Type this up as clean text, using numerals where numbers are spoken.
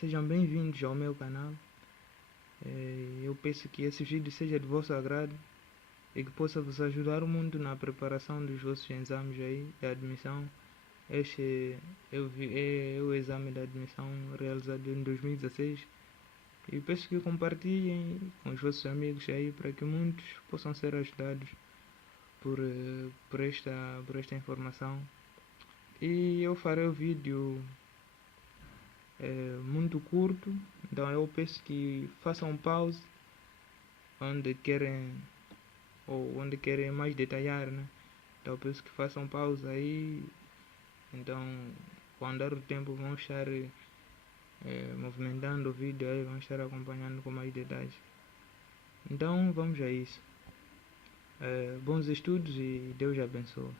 Sejam bem-vindos ao meu canal. Eu peço que esse vídeo seja de vosso agrado e que possa vos ajudar muito na preparação dos vossos exames aí de admissão. Este é o exame de admissão realizado em 2016 e peço que compartilhem com os vossos amigos aí para que muitos possam ser ajudados por esta informação. E eu farei o vídeo muito curto, então eu peço que façam pause onde querem mais detalhar, né? Então eu peço que façam pausa aí, então quando dar o tempo vão estar movimentando o vídeo aí, vão estar acompanhando com mais detalhes. Então vamos a isso. Bons estudos e Deus abençoe.